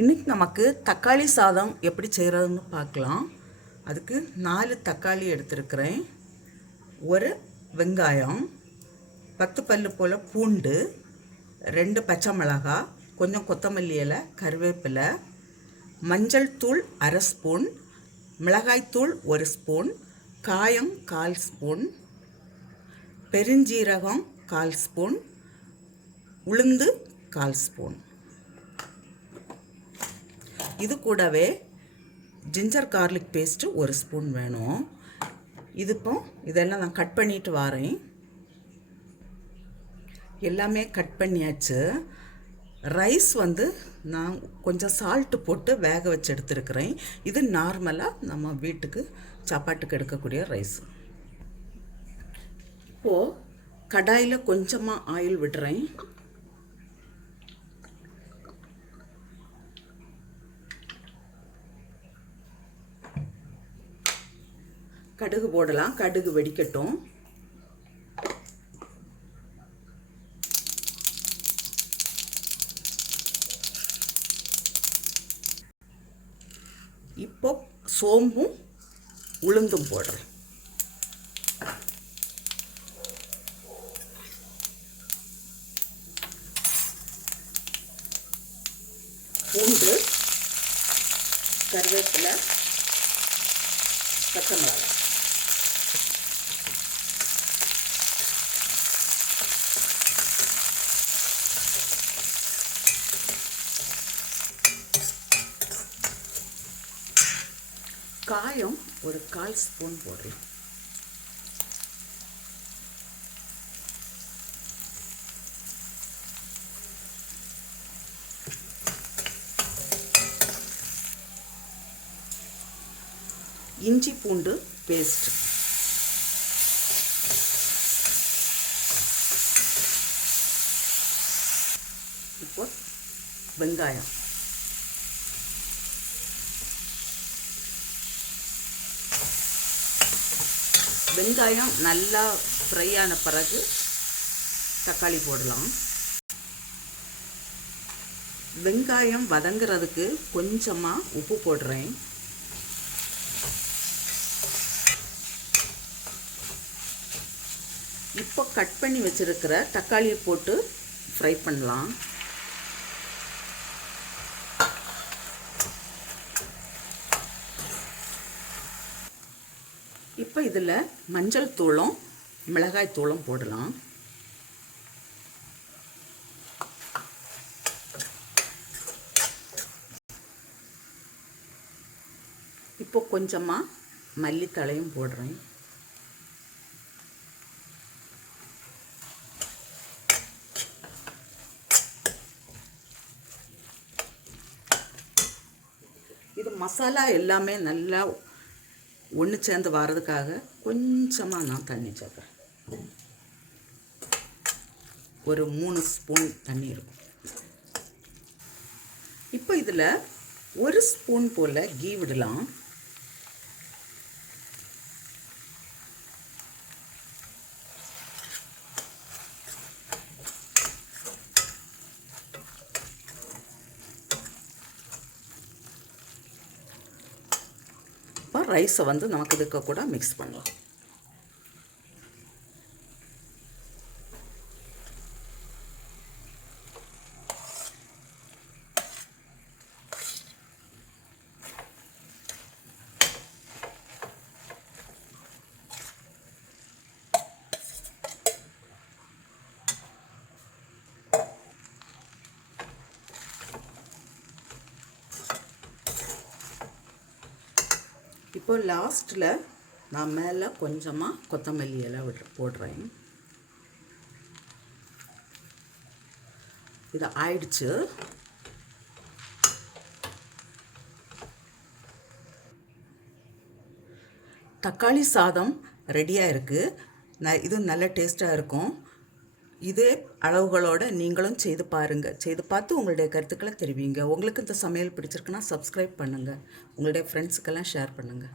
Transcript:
இன்றைக்கி நமக்கு தக்காளி சாதம் எப்படி செய்கிறதுன்னு பார்க்கலாம். அதுக்கு 4 தக்காளி எடுத்துருக்கிறேன், ஒரு வெங்காயம், 10 பல்லு போல் பூண்டு, 2 பச்சை மிளகாய், கொஞ்சம் கொத்தமல்லி இலை, கருவேப்பிலை, மஞ்சள் தூள் 1/2 ஸ்பூன், மிளகாய்த்தூள் 1 ஸ்பூன், காயம் 1/4 ஸ்பூன், பெருஞ்சீரகம் 1/4 ஸ்பூன், உளுந்து 1/4 ஸ்பூன். இது கூடவே ஜிஞ்சர் கார்லிக் பேஸ்ட்டு 1 ஸ்பூன் வேணும். இதெல்லாம் நான் கட் பண்ணிட்டு வரேன். எல்லாமே கட் பண்ணியாச்சு. ரைஸ் நான் கொஞ்சம் சால்ட்டு போட்டு வேக வச்சு எடுத்துருக்கிறேன். இது நார்மலாக நம்ம வீட்டுக்கு சாப்பாட்டுக்கு எடுக்கக்கூடிய ரைஸ். இப்போது கடாயில் கொஞ்சமாக ஆயில் விடுறேன். கடுகு போடலாம். கடுகு வெடிக்கட்டும். இப்போ சோம்பும் உளுந்தும் போடுறேன். பூண்டு, கருவேப்பிலை, பச்சை மிளகாய். காயம் ஒரு 1/4 ஸ்பூன் போடுறேன். இஞ்சி பூண்டு பேஸ்ட், இப்போ வெங்காயம், வெங்காயம் நல்லா ஃப்ரை ஆன பிறகு தக்காளி போடலாம். வெங்காயம் வதங்கிறதுக்கு கொஞ்சமாக உப்பு போடுறேன். இப்போ கட் பண்ணி வச்சிருக்கிற தக்காளியை போட்டு ஃப்ரை பண்ணலாம். இப்போ இதில் மஞ்சள் தூளும் மிளகாய் தூளும் போடலாம். இப்போ கொஞ்சமாக மல்லித்தழையும் போடுறேன். இது மசாலா எல்லாமே நல்லா ஒன்று சேர்ந்து வர்றதுக்காக கொஞ்சமாக நான் தண்ணி சேர்க்குறேன். ஒரு 3 ஸ்பூன் தண்ணி இருக்கும். இப்போ இதில் 1 ஸ்பூன் போல் கீ விடலாம். ரைஸை நமக்கு இதுக்கு கூட மிக்ஸ் பண்ணலாம். இப்போ லாஸ்ட்டில் நான் மேலே கொஞ்சமாக கொத்தமல்லி இலை போடுறேன். இது ஆயிடுச்சு. தக்காளி சாதம் ரெடியாக இருக்குது. இது நல்ல டேஸ்ட்டாக இருக்கும். இதே அளவுகளோடு நீங்களும் செய்து பாருங்கள். செய்து பார்த்து உங்களுடைய கருத்துக்களை தெரிவிங்க. உங்களுக்கு இந்த சமையல் பிடிச்சிருக்குன்னா சப்ஸ்கிரைப் பண்ணுங்கள். உங்களுடைய ஃப்ரெண்ட்ஸுக்கெல்லாம் ஷேர் பண்ணுங்கள்.